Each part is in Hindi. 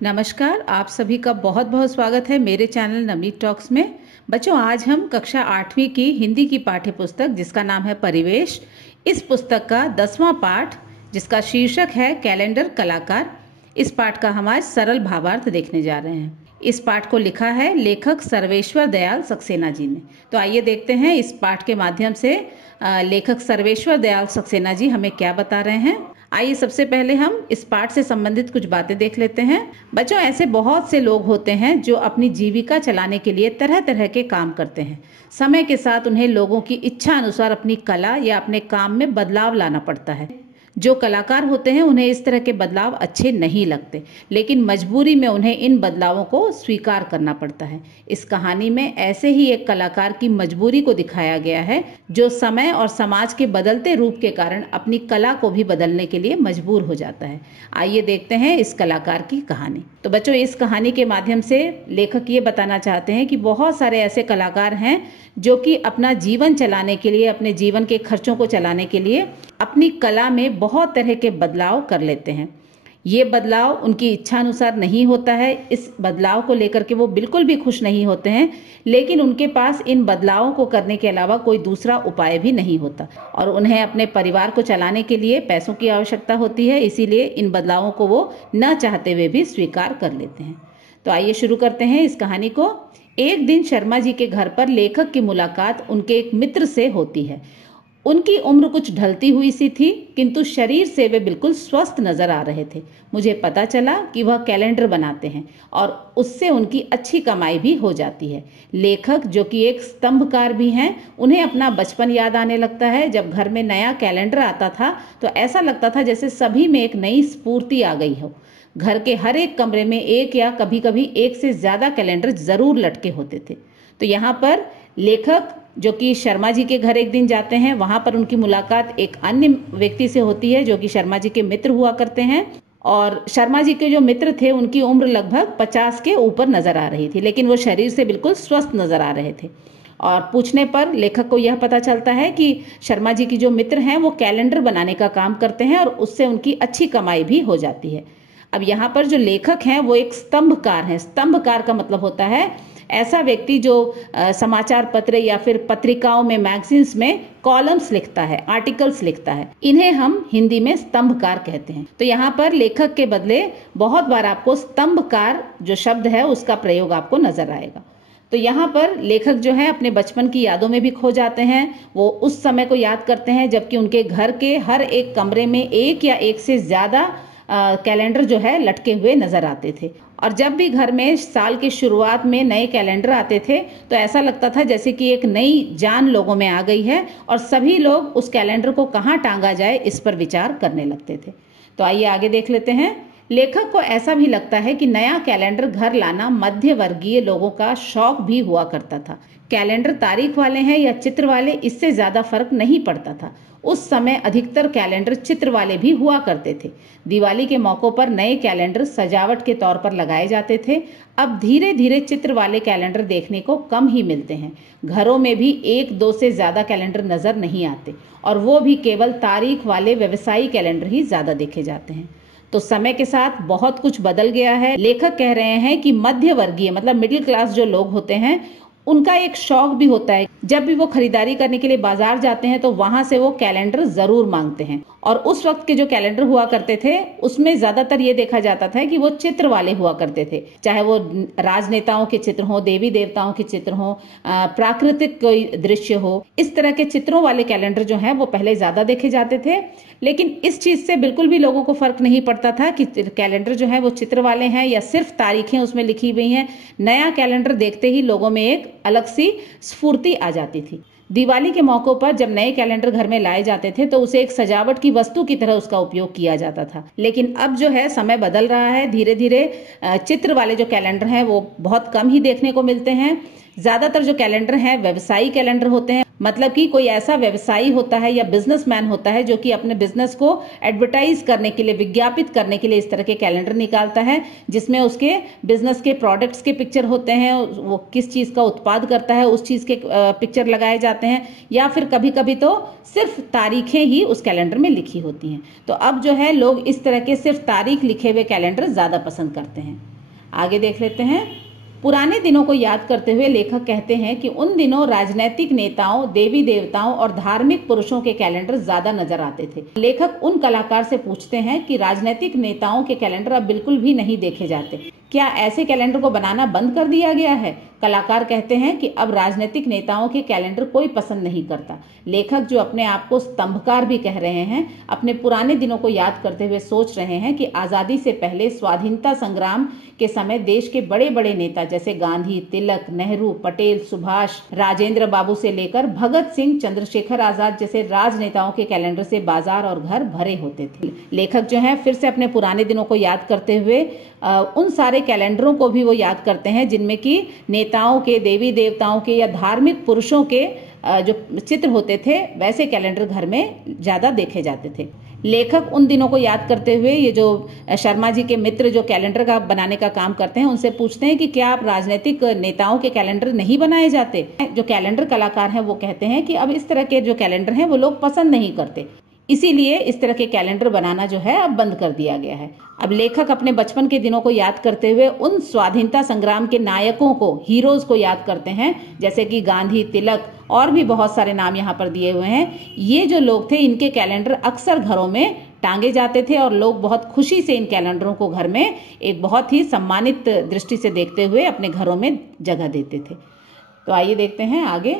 नमस्कार, आप सभी का बहुत बहुत स्वागत है मेरे चैनल नवनीत टॉक्स में। बच्चों, आज हम कक्षा 8वीं की हिंदी की पाठ्य पुस्तक जिसका नाम है परिवेश, इस पुस्तक का 10वां पाठ जिसका शीर्षक है कैलेंडर कलाकार, इस पाठ का हम आज सरल भावार्थ देखने जा रहे हैं। इस पाठ को लिखा है लेखक सर्वेश्वर दयाल सक्सेना जी ने। तो आइए देखते हैं इस पाठ के माध्यम से लेखक सर्वेश्वर दयाल सक्सेना जी हमें क्या बता रहे हैं। आइए सबसे पहले हम इस पाठ से संबंधित कुछ बातें देख लेते हैं। बच्चों, ऐसे बहुत से लोग होते हैं जो अपनी जीविका चलाने के लिए तरह तरह के काम करते हैं। समय के साथ उन्हें लोगों की इच्छा अनुसार अपनी कला या अपने काम में बदलाव लाना पड़ता है। जो कलाकार होते हैं उन्हें इस तरह के बदलाव अच्छे नहीं लगते, लेकिन मजबूरी में उन्हें इन बदलावों को स्वीकार करना पड़ता है। इस कहानी में ऐसे ही एक कलाकार की मजबूरी को दिखाया गया है जो समय और समाज के बदलते रूप के कारण अपनी कला को भी बदलने के लिए मजबूर हो जाता है। आइए देखते हैं इस कलाकार की कहानी। तो बच्चों, इस कहानी के माध्यम से लेखक ये बताना चाहते हैं कि बहुत सारे ऐसे कलाकार हैं जो कि अपना जीवन चलाने के लिए, अपने जीवन के खर्चों को चलाने के लिए अपनी कला में बहुत तरह के बदलाव कर लेते हैं। ये बदलाव उनकी इच्छा अनुसार नहीं होता है। इस बदलाव को लेकर के वो बिल्कुल भी खुश नहीं होते हैं, लेकिन उनके पास इन बदलावों को करने के अलावा कोई दूसरा उपाय भी नहीं होता और उन्हें अपने परिवार को चलाने के लिए पैसों की आवश्यकता होती है। इसीलिए इन बदलावों को वो न चाहते हुए भी स्वीकार कर लेते हैं। तो आइए शुरू करते हैं इस कहानी को। एक दिन शर्मा जी के घर पर लेखक की मुलाकात उनके एक मित्र से होती है। उनकी उम्र कुछ ढलती हुई सी थी, किंतु शरीर से वे बिल्कुल स्वस्थ नजर आ रहे थे। मुझे पता चला कि वह कैलेंडर बनाते हैं और उससे उनकी अच्छी कमाई भी हो जाती है। लेखक, जो कि एक स्तंभकार भी हैं, उन्हें अपना बचपन याद आने लगता है। जब घर में नया कैलेंडर आता था तो ऐसा लगता था जैसे सभी में एक नई स्फूर्ति आ गई हो। घर के हर एक कमरे में एक या कभी कभी एक से ज्यादा कैलेंडर जरूर लटके होते थे। तो यहाँ पर लेखक जो कि शर्मा जी के घर एक दिन जाते हैं, वहां पर उनकी मुलाकात एक अन्य व्यक्ति से होती है जो कि शर्मा जी के मित्र हुआ करते हैं। और शर्मा जी के जो मित्र थे उनकी उम्र लगभग 50 के ऊपर नजर आ रही थी, लेकिन वो शरीर से बिल्कुल स्वस्थ नजर आ रहे थे। और पूछने पर लेखक को यह पता चलता है कि शर्मा जी की जो मित्र हैं वो कैलेंडर बनाने का काम करते हैं और उससे उनकी अच्छी कमाई भी हो जाती है। अब यहाँ पर जो लेखक हैं वो एक स्तंभकार हैं। स्तंभकार का मतलब होता है ऐसा व्यक्ति जो समाचार पत्र या फिर पत्रिकाओं में, मैगजीन्स में कॉलम्स लिखता है, आर्टिकल्स लिखता है। इन्हें हम हिंदी में स्तंभकार कहते हैं। तो यहाँ पर लेखक के बदले बहुत बार आपको स्तंभकार जो शब्द है उसका प्रयोग आपको नजर आएगा। तो यहाँ पर लेखक जो है अपने बचपन की यादों में भी खो जाते हैं। वो उस समय को याद करते हैं जबकि उनके घर के हर एक कमरे में एक या एक से ज्यादा कैलेंडर जो है लटके हुए नजर आते थे। और जब भी घर में साल की शुरुआत में नए कैलेंडर आते थे तो ऐसा लगता था जैसे कि एक नई जान लोगों में आ गई है और सभी लोग उस कैलेंडर को कहाँ टांगा जाए इस पर विचार करने लगते थे। तो आइए आगे देख लेते हैं। लेखक को ऐसा भी लगता है कि नया कैलेंडर घर लाना मध्य वर्गीय लोगों का शौक भी हुआ करता था। कैलेंडर तारीख वाले हैं या चित्र वाले, इससे ज्यादा फर्क नहीं पड़ता था। उस समय अधिकतर कैलेंडर चित्र वाले भी हुआ करते थे। दिवाली के मौकों पर नए कैलेंडर सजावट के तौर पर लगाए जाते थे। अब धीरे धीरे चित्र वाले कैलेंडर देखने को कम ही मिलते हैं। घरों में भी एक दो से ज्यादा कैलेंडर नजर नहीं आते और वो भी केवल तारीख वाले व्यवसायी कैलेंडर ही ज्यादा देखे जाते हैं। तो समय के साथ बहुत कुछ बदल गया है। लेखक कह रहे हैं कि मध्य वर्गीय मतलब मिडिल क्लास जो लोग होते हैं उनका एक शौक भी होता है। जब भी वो खरीदारी करने के लिए बाजार जाते हैं तो वहां से वो कैलेंडर जरूर मांगते हैं। और उस वक्त के जो कैलेंडर हुआ करते थे उसमें ज्यादातर ये देखा जाता था कि वो चित्र वाले हुआ करते थे, चाहे वो राजनेताओं के चित्र हो, देवी देवताओं के चित्र हो, प्राकृतिक कोई दृश्य हो। इस तरह के चित्रों वाले कैलेंडर जो हैं वो पहले ज्यादा देखे जाते थे। लेकिन इस चीज से बिल्कुल भी लोगों को फर्क नहीं पड़ता था कि कैलेंडर जो है वो चित्र वाले हैं या सिर्फ तारीखें उसमें लिखी हुई हैं। नया कैलेंडर देखते ही लोगों में एक अलग सी स्फूर्ति आ जाती थी। दिवाली के मौकों पर जब नए कैलेंडर घर में लाए जाते थे तो उसे एक सजावट की वस्तु की तरह उसका उपयोग किया जाता था। लेकिन अब जो है समय बदल रहा है। धीरे धीरे चित्र वाले जो कैलेंडर हैं वो बहुत कम ही देखने को मिलते हैं। ज्यादातर जो कैलेंडर हैं व्यवसायी कैलेंडर होते हैं, मतलब कि कोई ऐसा व्यवसायी होता है या बिजनेसमैन होता है जो कि अपने बिजनेस को एडवर्टाइज करने के लिए, विज्ञापित करने के लिए इस तरह के कैलेंडर निकालता है जिसमें उसके बिजनेस के प्रोडक्ट्स के पिक्चर होते हैं, वो किस चीज का उत्पाद करता है उस चीज के पिक्चर लगाए जाते हैं, या फिर कभी कभी तो सिर्फ तारीखें ही उस कैलेंडर में लिखी होती हैं। तो अब जो है लोग इस तरह के सिर्फ तारीख लिखे हुए कैलेंडर ज्यादा पसंद करते हैं। आगे देख लेते हैं। पुराने दिनों को याद करते हुए लेखक कहते हैं कि उन दिनों राजनीतिक नेताओं, देवी देवताओं और धार्मिक पुरुषों के कैलेंडर ज्यादा नजर आते थे। लेखक उन कलाकार से पूछते हैं कि राजनीतिक नेताओं के कैलेंडर अब बिल्कुल भी नहीं देखे जाते, क्या ऐसे कैलेंडर को बनाना बंद कर दिया गया है? कलाकार कहते हैं कि अब राजनीतिक नेताओं के कैलेंडर कोई पसंद नहीं करता। लेखक, जो अपने आप को स्तंभकार भी कह रहे हैं, अपने पुराने दिनों को याद करते हुए सोच रहे हैं कि आजादी से पहले स्वाधीनता संग्राम के समय देश के बड़े बड़े नेता जैसे गांधी, तिलक, नेहरू, पटेल, सुभाष, राजेंद्र बाबू से लेकर भगत सिंह, चंद्रशेखर आजाद जैसे राजनेताओं के कैलेंडर से बाजार और घर भरे होते थे। लेखक जो है फिर से अपने पुराने दिनों को याद करते हुए उन सारे कैलेंडरों को भी वो याद करते हैं जिनमें कि नेताओं के, देवी देवताओं के या धार्मिक पुरुषों के जो चित्र होते थे वैसे कैलेंडर घर में ज्यादा देखे जाते थे। लेखक उन दिनों को याद करते हुए ये जो शर्मा जी के मित्र जो कैलेंडर का बनाने का काम करते हैं उनसे पूछते हैं कि क्या आप राजनीतिक नेताओं के कैलेंडर नहीं बनाए जाते? जो कैलेंडर कलाकार हैं वो कहते हैं कि अब इस तरह के जो कैलेंडर हैं वो लोग पसंद नहीं करते, इसीलिए इस तरह के कैलेंडर बनाना जो है अब बंद कर दिया गया है। अब लेखक अपने बचपन के दिनों को याद करते हुए उन स्वाधीनता संग्राम के नायकों को, हीरोज को याद करते हैं, जैसे कि गांधी, तिलक और भी बहुत सारे नाम यहाँ पर दिए हुए हैं। ये जो लोग थे इनके कैलेंडर अक्सर घरों में टांगे जाते थे और लोग बहुत खुशी से इन कैलेंडरों को घर में एक बहुत ही सम्मानित दृष्टि से देखते हुए अपने घरों में जगह देते थे। तो आइए देखते हैं आगे।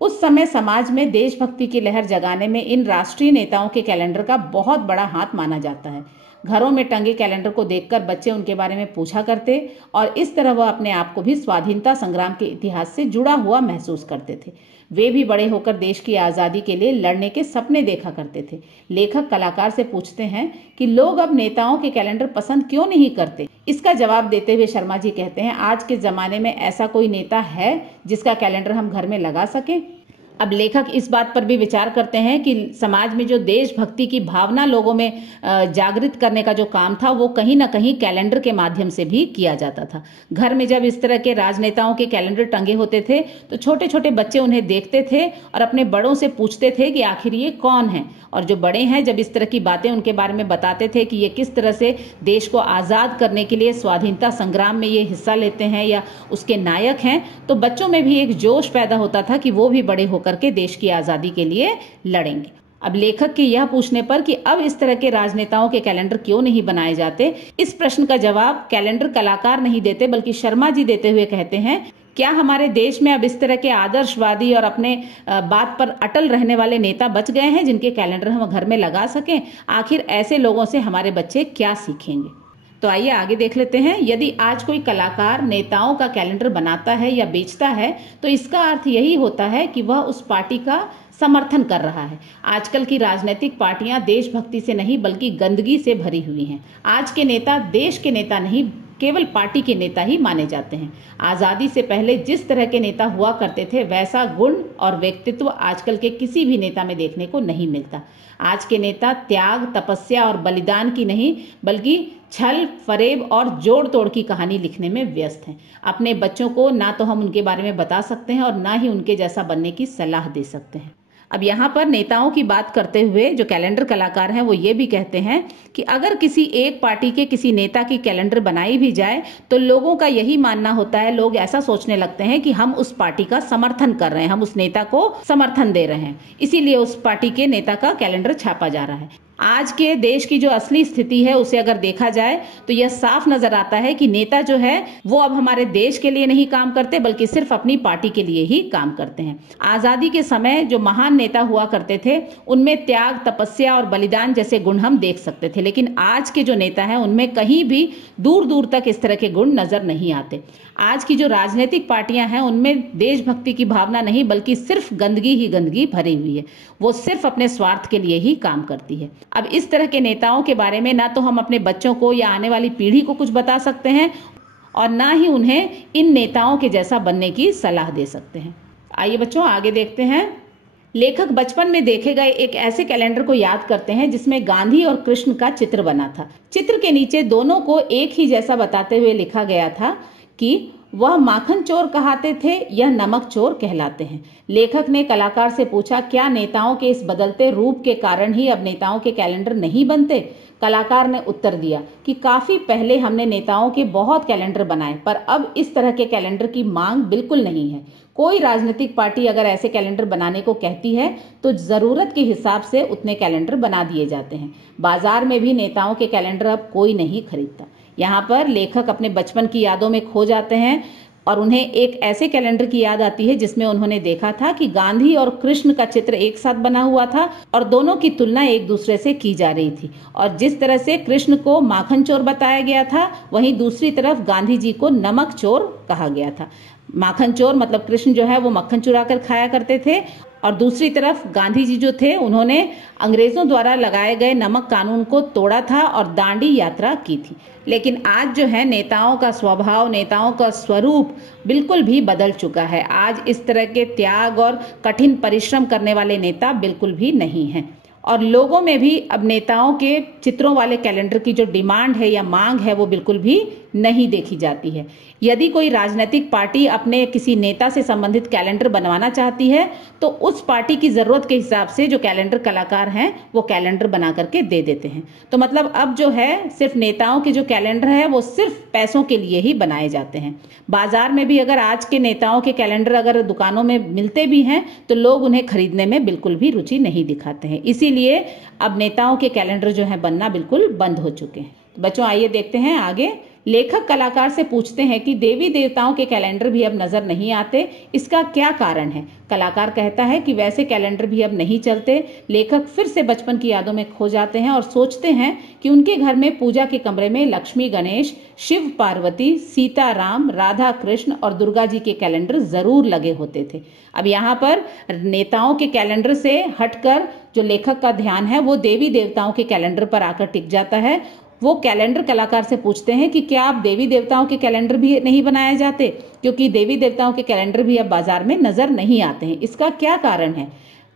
उस समय समाज में देशभक्ति की लहर जगाने में इन राष्ट्रीय नेताओं के कैलेंडर का बहुत बड़ा हाथ माना जाता है। घरों में टंगे कैलेंडर को देखकर बच्चे उनके बारे में पूछा करते और इस तरह वह अपने आप को भी स्वाधीनता संग्राम के इतिहास से जुड़ा हुआ महसूस करते थे। वे भी बड़े होकर देश की आजादी के लिए लड़ने के सपने देखा करते थे। लेखक कलाकार से पूछते हैं कि लोग अब नेताओं के कैलेंडर पसंद क्यों नहीं करते? इसका जवाब देते हुए शर्मा जी कहते हैं, आज के जमाने में ऐसा कोई नेता है जिसका कैलेंडर हम घर में लगा सकें? अब लेखक इस बात पर भी विचार करते हैं कि समाज में जो देशभक्ति की भावना लोगों में जागृत करने का जो काम था वो कहीं ना कहीं कैलेंडर के माध्यम से भी किया जाता था। घर में जब इस तरह के राजनेताओं के कैलेंडर टंगे होते थे तो छोटे छोटे बच्चे उन्हें देखते थे और अपने बड़ों से पूछते थे कि आखिर ये कौन है, और जो बड़े हैं जब इस तरह की बातें उनके बारे में बताते थे कि ये किस तरह से देश को आज़ाद करने के लिए स्वाधीनता संग्राम में ये हिस्सा लेते हैं या उसके नायक हैं, तो बच्चों में भी एक जोश पैदा होता था कि वो भी बड़े होकर के देश की आज़ादी के लिए लड़ेंगे। अब लेखक के यह पूछने पर कि अब इस तरह के राजनेताओं के कैलेंडर क्यों नहीं बनाए जाते, इस प्रश्न का जवाब कैलेंडर कलाकार नहीं देते बल्कि शर्मा जी देते हुए कहते हैं, क्या हमारे देश में अब इस तरह के आदर्शवादी और अपने बात पर अटल रहने वाले नेता बच गए हैं जिनके कैलेंडर हम घर में लगा सकें? आखिर ऐसे लोगों से हमारे बच्चे क्या सीखेंगे? तो आइए आगे देख लेते हैं। यदि आज कोई कलाकार नेताओं का कैलेंडर बनाता है या बेचता है तो इसका अर्थ यही होता है कि वह उस पार्टी का समर्थन कर रहा है। आजकल की राजनीतिक पार्टियां देशभक्ति से नहीं बल्कि गंदगी से भरी हुई हैं। आज के नेता देश के नेता नहीं, केवल पार्टी के नेता ही माने जाते हैं। आजादी से पहले जिस तरह के नेता हुआ करते थे वैसा गुण और व्यक्तित्व आजकल के किसी भी नेता में देखने को नहीं मिलता। आज के नेता त्याग, तपस्या और बलिदान की नहीं बल्कि छल, फरेब और जोड़ तोड़ की कहानी लिखने में व्यस्त हैं। अपने बच्चों को ना तो हम उनके बारे में बता सकते हैं और ना ही उनके जैसा बनने की सलाह दे सकते हैं। अब यहाँ पर नेताओं की बात करते हुए जो कैलेंडर कलाकार हैं वो ये भी कहते हैं कि अगर किसी एक पार्टी के किसी नेता की कैलेंडर बनाई भी जाए तो लोगों का यही मानना होता है, लोग ऐसा सोचने लगते हैं कि हम उस पार्टी का समर्थन कर रहे हैं, हम उस नेता को समर्थन दे रहे हैं, इसीलिए उस पार्टी के नेता का कैलेंडर छापा जा रहा है। आज के देश की जो असली स्थिति है उसे अगर देखा जाए तो यह साफ नजर आता है कि नेता जो है वो अब हमारे देश के लिए नहीं काम करते बल्कि सिर्फ अपनी पार्टी के लिए ही काम करते हैं। आजादी के समय जो महान नेता हुआ करते थे उनमें त्याग, तपस्या और बलिदान जैसे गुण हम देख सकते थे, लेकिन आज के जो नेता हैं उनमें कहीं भी दूर दूर तक इस तरह के गुण नजर नहीं आते। आज की जो राजनीतिक पार्टियां हैं उनमें देशभक्ति की भावना नहीं बल्कि सिर्फ गंदगी ही गंदगी भरी हुई है, वो सिर्फ अपने स्वार्थ के लिए ही काम करती है। अब इस तरह के नेताओं के बारे में ना तो हम अपने बच्चों को या आने वाली पीढ़ी को कुछ बता सकते हैं और ना ही उन्हें इन नेताओं के जैसा बनने की सलाह दे सकते हैं। आइए बच्चों आगे देखते हैं। लेखक बचपन में देखे गए एक ऐसे कैलेंडर को याद करते हैं जिसमें गांधी और कृष्ण का चित्र बना था। चित्र के नीचे दोनों को एक ही जैसा बताते हुए लिखा गया था कि वह माखन चोर कहाते थे, यह नमक चोर कहलाते हैं। लेखक ने कलाकार से पूछा, क्या नेताओं के इस बदलते रूप के कारण ही अब नेताओं के कैलेंडर नहीं बनते? कलाकार ने उत्तर दिया कि काफी पहले हमने नेताओं के बहुत कैलेंडर बनाए, पर अब इस तरह के कैलेंडर की मांग बिल्कुल नहीं है। कोई राजनीतिक पार्टी अगर ऐसे कैलेंडर बनाने को कहती है तो जरूरत के हिसाब से उतने कैलेंडर बना दिए जाते हैं। बाजार में भी नेताओं के कैलेंडर अब कोई नहीं खरीदता। यहाँ पर लेखक अपने बचपन की यादों में खो जाते हैं और उन्हें एक ऐसे कैलेंडर की याद आती है जिसमें उन्होंने देखा था कि गांधी और कृष्ण का चित्र एक साथ बना हुआ था और दोनों की तुलना एक दूसरे से की जा रही थी। और जिस तरह से कृष्ण को माखन चोर बताया गया था, वहीं दूसरी तरफ गांधी जी को नमक चोर कहा गया था। माखन चोर मतलब कृष्ण जो है वो मक्खन चुरा कर खाया करते थे, और दूसरी तरफ गांधी जी जो थे उन्होंने अंग्रेजों द्वारा लगाए गए नमक कानून को तोड़ा था और दांडी यात्रा की थी। लेकिन आज जो है नेताओं का स्वभाव, नेताओं का स्वरूप बिल्कुल भी बदल चुका है। आज इस तरह के त्याग और कठिन परिश्रम करने वाले नेता बिल्कुल भी नहीं हैं। और लोगों में भी अब नेताओं के चित्रों वाले कैलेंडर की जो डिमांड है या मांग है वो बिल्कुल भी नहीं देखी जाती है। यदि कोई राजनीतिक पार्टी अपने किसी नेता से संबंधित कैलेंडर बनवाना चाहती है तो उस पार्टी की जरूरत के हिसाब से जो कैलेंडर कलाकार हैं वो कैलेंडर बना करके दे देते हैं। तो मतलब अब जो है सिर्फ नेताओं के जो कैलेंडर है वो सिर्फ पैसों के लिए ही बनाए जाते हैं। बाजार में भी अगर आज के नेताओं के कैलेंडर अगर दुकानों में मिलते भी हैं तो लोग उन्हें खरीदने में बिल्कुल भी रुचि नहीं दिखाते हैं। इसीलिए अब नेताओं के कैलेंडर जो है बनना बिल्कुल बंद हो चुके हैं। तो बच्चों आइए देखते हैं आगे। लेखक कलाकार से पूछते हैं कि देवी देवताओं के कैलेंडर भी अब नजर नहीं आते, इसका क्या कारण है? कलाकार कहता है कि वैसे कैलेंडर भी अब नहीं चलते। लेखक फिर से बचपन की यादों में खो जाते हैं और सोचते हैं कि उनके घर में पूजा के कमरे में लक्ष्मी गणेश, शिव पार्वती, सीता राम, राधा कृष्ण और दुर्गा जी के कैलेंडर जरूर लगे होते थे। अब यहाँ पर नेताओं के कैलेंडर से हटकर जो लेखक का ध्यान है वो देवी देवताओं के कैलेंडर पर आकर टिक जाता है। वो कैलेंडर कलाकार से पूछते हैं कि क्या आप देवी देवताओं के कैलेंडर भी नहीं बनाए जाते, क्योंकि देवी देवताओं के कैलेंडर भी अब बाजार में नजर नहीं आते हैं, इसका क्या कारण है?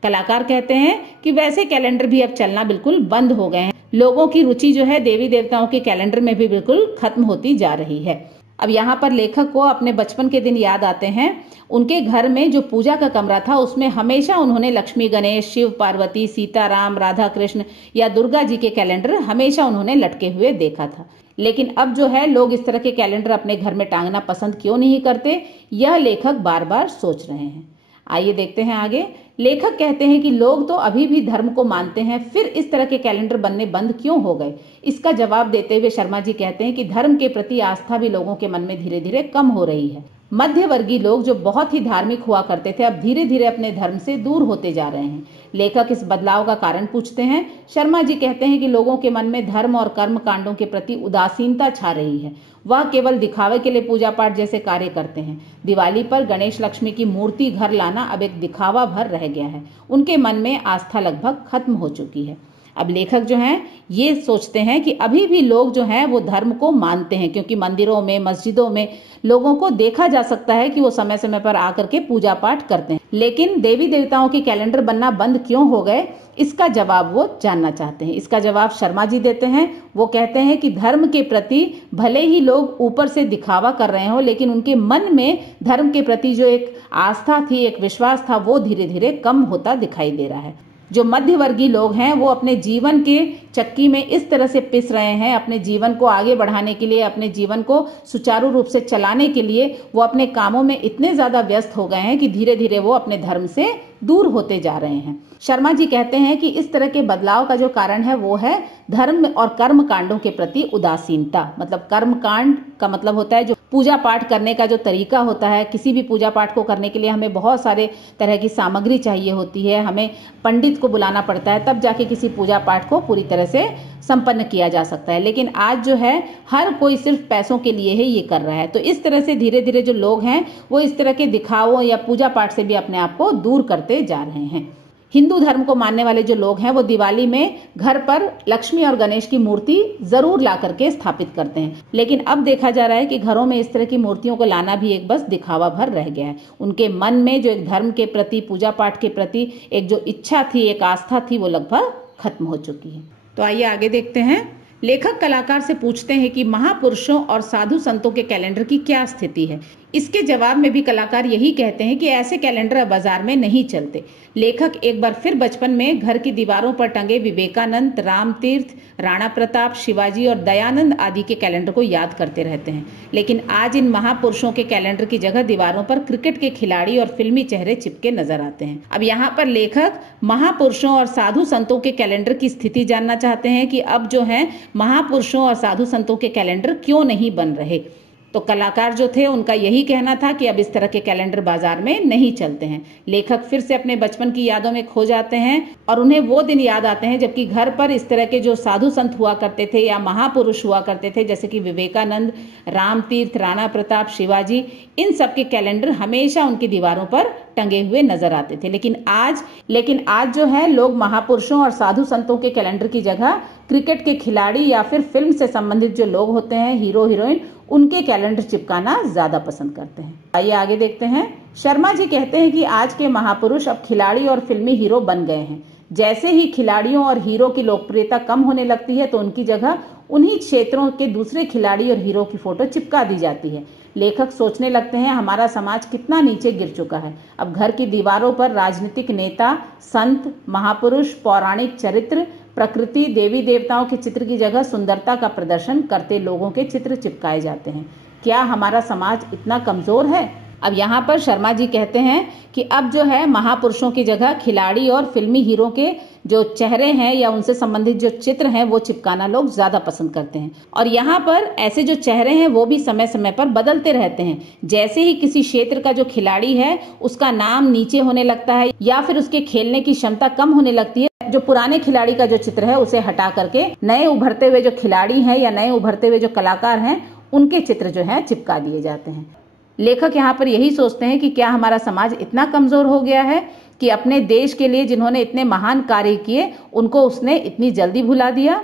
कलाकार कहते हैं कि वैसे कैलेंडर भी अब चलना बिल्कुल बंद हो गए हैं। लोगों की रुचि जो है देवी देवताओं के कैलेंडर में भी बिल्कुल खत्म होती जा रही है। अब यहाँ पर लेखक को अपने बचपन के दिन याद आते हैं। उनके घर में जो पूजा का कमरा था उसमें हमेशा उन्होंने लक्ष्मी गणेश, शिव पार्वती, सीता राम, राधा कृष्ण या दुर्गा जी के कैलेंडर हमेशा उन्होंने लटके हुए देखा था। लेकिन अब जो है लोग इस तरह के कैलेंडर अपने घर में टांगना पसंद क्यों नहीं करते, यह लेखक बार बार सोच रहे हैं। आइए देखते हैं आगे। लेखक कहते हैं कि लोग तो अभी भी धर्म को मानते हैं, फिर इस तरह के कैलेंडर बनने बंद क्यों हो गए? इसका जवाब देते हुए शर्मा जी कहते हैं कि धर्म के प्रति आस्था भी लोगों के मन में धीरे धीरे कम हो रही है। मध्य वर्गीय लोग जो बहुत ही धार्मिक हुआ करते थे अब धीरे धीरे अपने धर्म से दूर होते जा रहे हैं। लेखक इस बदलाव का कारण पूछते हैं। शर्मा जी कहते हैं कि लोगों के मन में धर्म और कर्म कांडों के प्रति उदासीनता छा रही है। वह केवल दिखावे के लिए पूजा पाठ जैसे कार्य करते हैं। दिवाली पर गणेश लक्ष्मी की मूर्ति घर लाना अब एक दिखावा भर रह गया है। उनके मन में आस्था लगभग खत्म हो चुकी है। अब लेखक जो हैं ये सोचते हैं कि अभी भी लोग जो हैं वो धर्म को मानते हैं, क्योंकि मंदिरों में, मस्जिदों में लोगों को देखा जा सकता है कि वो समय समय पर आकर के पूजा पाठ करते हैं। लेकिन देवी देवताओं के कैलेंडर बनना बंद क्यों हो गए, इसका जवाब वो जानना चाहते हैं। इसका जवाब शर्मा जी देते हैं। वो कहते हैं कि धर्म के प्रति भले ही लोग ऊपर से दिखावा कर रहे हो, लेकिन उनके मन में धर्म के प्रति जो एक आस्था थी, एक विश्वास था, वो धीरे धीरे कम होता दिखाई दे रहा है। जो मध्यवर्गीय लोग हैं वो अपने जीवन के चक्की में इस तरह से पिस रहे हैं, अपने जीवन को आगे बढ़ाने के लिए, अपने जीवन को सुचारू रूप से चलाने के लिए वो अपने कामों में इतने ज्यादा व्यस्त हो गए हैं कि धीरे धीरे वो अपने धर्म से दूर होते जा रहे हैं। शर्मा जी कहते हैं कि इस तरह के बदलाव का जो कारण है वो है धर्म और कर्म कांडों के प्रति उदासीनता। मतलब कर्म कांड का मतलब होता है जो पूजा पाठ करने का जो तरीका होता है। किसी भी पूजा पाठ को करने के लिए हमें बहुत सारे तरह की सामग्री चाहिए होती है, हमें पंडित को बुलाना पड़ता है, तब जाके किसी पूजा पाठ को पूरी तरह से संपन्न किया जा सकता है। लेकिन आज जो है हर कोई सिर्फ पैसों के लिए ही ये कर रहा है। तो इस तरह से धीरे धीरे जो लोग हैं वो इस तरह के दिखावों या पूजा पाठ से भी अपने आप को दूर करते जा रहे हैं। हिंदू धर्म को मानने वाले जो लोग हैं वो दिवाली में घर पर लक्ष्मी और गणेश की मूर्ति जरूर ला करके स्थापित करते हैं। लेकिन अब देखा जा रहा है कि घरों में इस तरह की मूर्तियों को लाना भी एक बस दिखावा भर रह गया है। उनके मन में जो एक धर्म के प्रति, पूजा पाठ के प्रति एक जो इच्छा थी, एक आस्था थी, वो लगभग खत्म हो चुकी है। तो आइए आगे देखते हैं। लेखक कलाकार से पूछते हैं कि महापुरुषों और साधु संतों के कैलेंडर की क्या स्थिति है। इसके जवाब में भी कलाकार यही कहते हैं कि ऐसे कैलेंडर अब बाजार में नहीं चलते। लेखक एक बार फिर बचपन में घर की दीवारों पर टंगे विवेकानंद, रामतीर्थ, राणा प्रताप, शिवाजी और दयानंद आदि के कैलेंडर को याद करते रहते हैं। लेकिन आज इन महापुरुषों के कैलेंडर की जगह दीवारों पर क्रिकेट के खिलाड़ी और फिल्मी चेहरे चिपके नजर आते हैं। अब यहाँ पर लेखक महापुरुषों और साधु संतों के कैलेंडर की स्थिति जानना चाहते हैं कि अब जो है महापुरुषों और साधु संतों के कैलेंडर क्यों नहीं बन रहे। तो कलाकार जो थे उनका यही कहना था कि अब इस तरह के कैलेंडर बाजार में नहीं चलते हैं। लेखक फिर से अपने बचपन की यादों में खो जाते हैं और उन्हें वो दिन याद आते हैं जबकि घर पर इस तरह के जो साधु संत हुआ करते थे या महापुरुष हुआ करते थे, जैसे कि विवेकानंद, रामतीर्थ, राणा प्रताप, शिवाजी, इन सब के कैलेंडर हमेशा उनकी दीवारों पर टंगे हुए नजर आते थे। लेकिन आज जो है लोग महापुरुषों और साधु संतों के कैलेंडर की जगह क्रिकेट के खिलाड़ी या फिर फिल्म से संबंधित जो लोग होते हैं, हीरो हीरोइन, उनके कैलेंडर चिपकाना ज्यादा पसंद करते हैं। आइए आगे देखते हैं। शर्मा जी कहते हैं कि आज के महापुरुष अब खिलाड़ी और फिल्मी हीरो बन गए हैं। जैसे ही खिलाड़ियों और हीरो की लोकप्रियता कम होने लगती है तो उनकी जगह उन्हीं क्षेत्रों के दूसरे खिलाड़ी और हीरो की फोटो चिपका दी जाती है। लेखक सोचने लगते हैं हमारा समाज कितना नीचे गिर चुका है। अब घर की दीवारों पर राजनीतिक नेता, संत, महापुरुष, पौराणिक चरित्र, प्रकृति, देवी देवताओं के चित्र की जगह सुंदरता का प्रदर्शन करते लोगों के चित्र चिपकाए जाते हैं। क्या हमारा समाज इतना कमजोर है? अब यहाँ पर शर्मा जी कहते हैं कि अब जो है महापुरुषों की जगह खिलाड़ी और फिल्मी हीरो के जो चेहरे हैं या उनसे संबंधित जो चित्र हैं वो चिपकाना लोग ज्यादा पसंद करते हैं। और यहाँ पर ऐसे जो चेहरे हैं वो भी समय समय पर बदलते रहते हैं। जैसे ही किसी क्षेत्र का जो खिलाड़ी है उसका नाम नीचे होने लगता है या फिर उसके खेलने की क्षमता कम होने लगती है, जो पुराने खिलाड़ी का जो चित्र है उसे हटा करके नए उभरते हुए जो खिलाड़ी हैं या नए उभरते हुए जो कलाकार हैं उनके चित्र जो है चिपका दिए जाते हैं। लेखक यहाँ पर यही सोचते हैं कि क्या हमारा समाज इतना कमजोर हो गया है कि अपने देश के लिए जिन्होंने इतने महान कार्य किए उनको उसने इतनी जल्दी भुला दिया।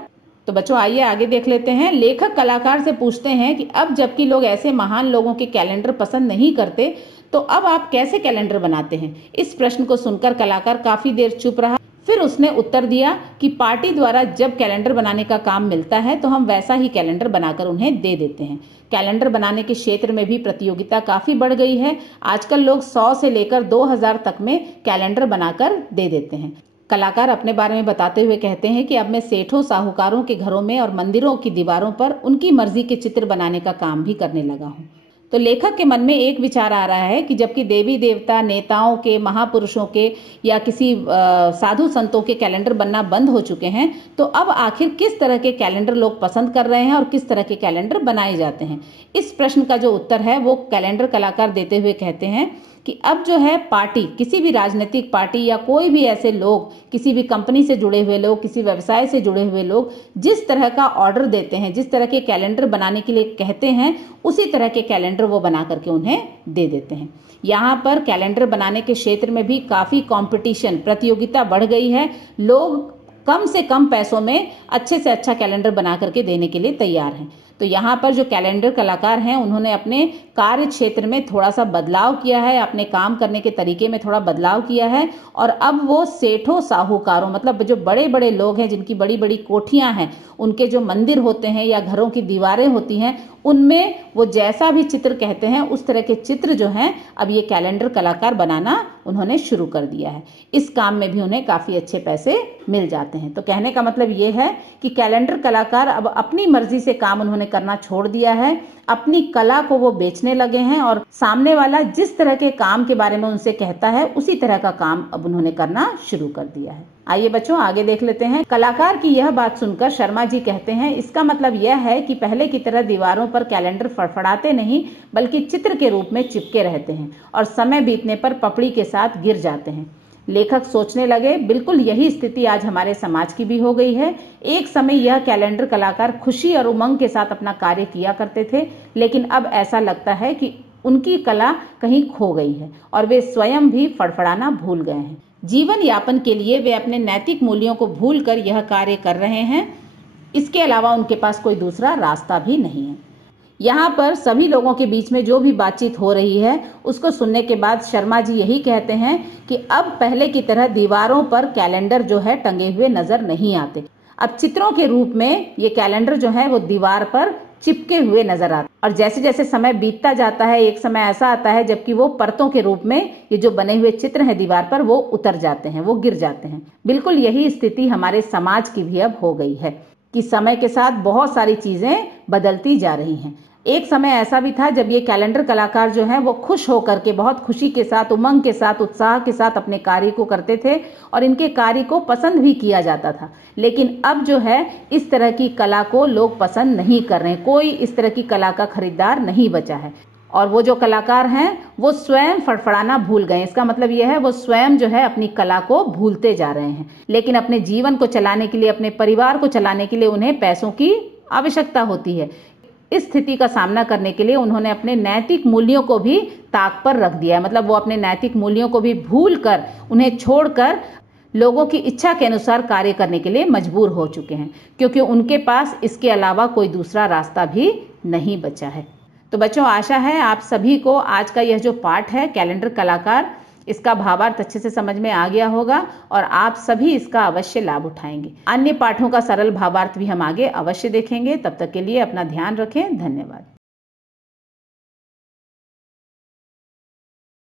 तो बच्चों आइए आगे देख लेते हैं। लेखक कलाकार से पूछते हैं कि अब जबकि लोग ऐसे महान लोगों के कैलेंडर पसंद नहीं करते तो अब आप कैसे कैलेंडर बनाते हैं। इस प्रश्न को सुनकर कलाकार काफी देर चुप रहा। फिर उसने उत्तर दिया कि पार्टी द्वारा जब कैलेंडर बनाने का काम मिलता है तो हम वैसा ही कैलेंडर बनाकर उन्हें दे देते हैं। कैलेंडर बनाने के क्षेत्र में भी प्रतियोगिता काफी बढ़ गई है। आजकल लोग 100 से लेकर 2000 तक में कैलेंडर बनाकर दे देते हैं। कलाकार अपने बारे में बताते हुए कहते हैं कि अब मैं सेठों, साहूकारों के घरों में और मंदिरों की दीवारों पर उनकी मर्जी के चित्र बनाने का काम भी करने लगा हूँ। तो लेखक के मन में एक विचार आ रहा है कि जबकि देवी देवता, नेताओं के, महापुरुषों के या किसी साधु संतों के कैलेंडर बनना बंद हो चुके हैं तो अब आखिर किस तरह के कैलेंडर लोग पसंद कर रहे हैं और किस तरह के कैलेंडर बनाए जाते हैं। इस प्रश्न का जो उत्तर है वो कैलेंडर कलाकार देते हुए कहते हैं कि अब जो है पार्टी, किसी भी राजनीतिक पार्टी या कोई भी ऐसे लोग, किसी भी कंपनी से जुड़े हुए लोग, किसी व्यवसाय से जुड़े हुए लोग जिस तरह का ऑर्डर देते हैं, जिस तरह के कैलेंडर बनाने के लिए कहते हैं, उसी तरह के कैलेंडर वो बना करके उन्हें दे देते हैं। यहाँ पर कैलेंडर बनाने के क्षेत्र में भी काफी कंपटीशन, प्रतियोगिता बढ़ गई है। लोग कम से कम पैसों में अच्छे से अच्छा कैलेंडर बना करके देने के लिए तैयार हैं। तो यहाँ पर जो कैलेंडर कलाकार हैं उन्होंने अपने कार्य क्षेत्र में थोड़ा सा बदलाव किया है, अपने काम करने के तरीके में थोड़ा बदलाव किया है और अब वो सेठों, साहूकारों, मतलब जो बड़े बड़े लोग हैं जिनकी बड़ी बड़ी कोठियां हैं, उनके जो मंदिर होते हैं या घरों की दीवारें होती हैं, उनमें वो जैसा भी चित्र कहते हैं उस तरह के चित्र जो हैं अब ये कैलेंडर कलाकार बनाना उन्होंने शुरू कर दिया है। इस काम में भी उन्हें काफी अच्छे पैसे मिल जाते हैं। तो कहने का मतलब ये है कि कैलेंडर कलाकार अब अपनी मर्जी से काम उन्होंने करना छोड़ दिया है। अपनी कला को वो बेचने लगे हैं और सामने वाला जिस तरह के काम के बारे में उनसे कहता है उसी तरह का काम अब उन्होंने करना शुरू कर दिया है। आइए बच्चों आगे देख लेते हैं। कलाकार की यह बात सुनकर शर्मा जी कहते हैं इसका मतलब यह है कि पहले की तरह दीवारों पर कैलेंडर फड़फड़ाते नहीं बल्कि चित्र के रूप में चिपके रहते हैं और समय बीतने पर पपड़ी के साथ गिर जाते हैं। लेखक सोचने लगे बिल्कुल यही स्थिति आज हमारे समाज की भी हो गई है। एक समय यह कैलेंडर कलाकार खुशी और उमंग के साथ अपना कार्य किया करते थे, लेकिन अब ऐसा लगता है कि उनकी कला कहीं खो गई है और वे स्वयं भी फड़फड़ाना भूल गए हैं। जीवन यापन के लिए वे अपने नैतिक मूल्यों को भूलकर यह कार्य कर रहे हैं। इसके अलावा उनके पास कोई दूसरा रास्ता भी नहीं है। यहाँ पर सभी लोगों के बीच में जो भी बातचीत हो रही है उसको सुनने के बाद शर्मा जी यही कहते हैं कि अब पहले की तरह दीवारों पर कैलेंडर जो है टंगे हुए नजर नहीं आते। अब चित्रों के रूप में ये कैलेंडर जो है वो दीवार पर चिपके हुए नजर आते हैं। और जैसे जैसे समय बीतता जाता है, एक समय ऐसा आता है जबकि वो परतों के रूप में ये जो बने हुए चित्र हैं दीवार पर, वो उतर जाते हैं, वो गिर जाते हैं। बिल्कुल यही स्थिति हमारे समाज की भी अब हो गई है कि समय के साथ बहुत सारी चीजें बदलती जा रही हैं। एक समय ऐसा भी था जब ये कैलेंडर कलाकार जो हैं वो खुश होकर के, बहुत खुशी के साथ, उमंग के साथ, उत्साह के साथ अपने कार्य को करते थे और इनके कार्य को पसंद भी किया जाता था। लेकिन अब जो है इस तरह की कला को लोग पसंद नहीं कर रहे हैं, कोई इस तरह की कला का खरीदार नहीं बचा है। और वो जो कलाकार हैं वो स्वयं फड़फड़ाना भूल गए। इसका मतलब यह है वो स्वयं जो है अपनी कला को भूलते जा रहे हैं। लेकिन अपने जीवन को चलाने के लिए, अपने परिवार को चलाने के लिए उन्हें पैसों की आवश्यकता होती है। इस स्थिति का सामना करने के लिए उन्होंने अपने नैतिक मूल्यों को भी ताक पर रख दिया है। मतलब वो अपने नैतिक मूल्यों को भी भूल कर, उन्हें छोड़कर लोगों की इच्छा के अनुसार कार्य करने के लिए मजबूर हो चुके हैं, क्योंकि उनके पास इसके अलावा कोई दूसरा रास्ता भी नहीं बचा है। तो बच्चों, आशा है आप सभी को आज का यह जो पाठ है कैलेंडर कलाकार, इसका भावार्थ अच्छे से समझ में आ गया होगा और आप सभी इसका अवश्य लाभ उठाएंगे। अन्य पाठों का सरल भावार्थ भी हम आगे अवश्य देखेंगे। तब तक के लिए अपना ध्यान रखें। धन्यवाद।